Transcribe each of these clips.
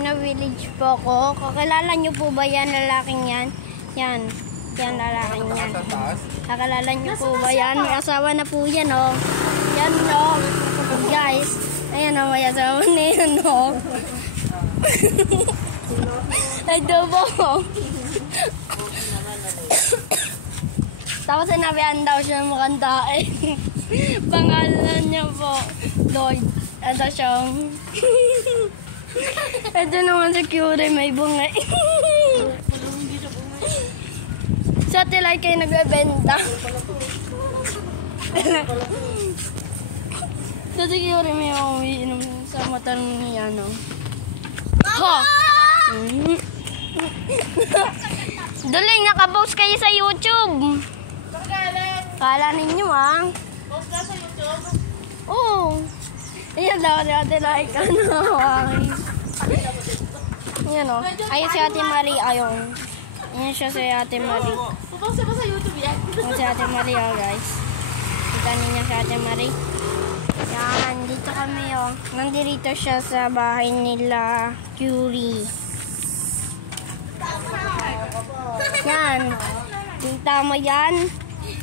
Marikina Village po ako. Kakilala niyo po ba yan, lalaking yan? Yan. Yan, lalaking yan. Kakilala niyo po ba yan? May asawa na po yan, oh. Yan, oh. Guys. Ayan, oh. May asawa na yan, oh. Ito po. Tapos sinabihan daw siya makantain. Pangalan niya po, Lloyd. Ito siyang... Ito naman si Curie, may bunga. Satellite kayo nagbebenta. Ito si Curie, may umiinom sa mata niya, no? Ha! Duling, nakapost kayo sa YouTube. Kala ninyo, ah. Post ka sa YouTube? Oo. Ayan daw, ate like, ano, Ayan, o. Ayun si Ate Marie, ayun. Ayan siya si Ate Marie. Post ka sa YouTube yan? Ayan si Ate Marie, oh, guys. Kita ninyo si Ate Marie. Yan, dito kami, oh. Nandito siya sa bahay nila, Curie. Yan. Kita mo yan.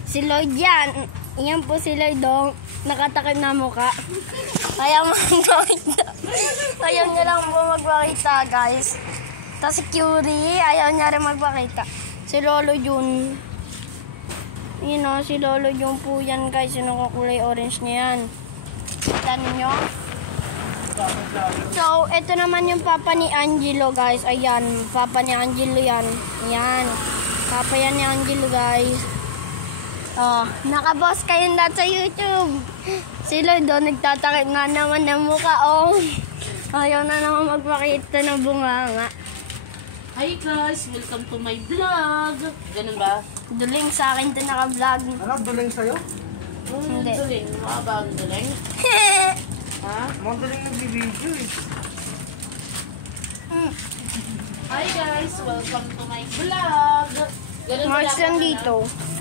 Si Lloyd yan. Yan po si Lloyd, oh. Nakatakip na mukha. Ayaw magpakita. Ayaw niya lang po magpakita, guys. Tapos si Curie, ayaw niya rin magpakita. Si Lolo Jun. Yun, oh, si Lolo Jun po yan, guys. Yung nakakulay orange niya yan. Kita ninyo? So, ito naman yung papa ni Angelo, guys. Ayan, papa ni Angelo yan. Ayan. Papa yan ni Angelo, guys. Oh, nakaboss kayo lahat sa YouTube. Si Lloyd, oh, nagtatakip nga naman ng mukha, oh. Ayaw na naman magpakita ng bunganga. Hi guys, welcome to my vlog. Ganun ba? Duling sa akin ito naka-vlog. Ano, duling sa'yo? Hindi. Duling, mga ba ang duling? Ha? Mga duling nagbibideo eh. Hi guys, welcome to my vlog. Ganun ba Marks dapat, lang ano? dito.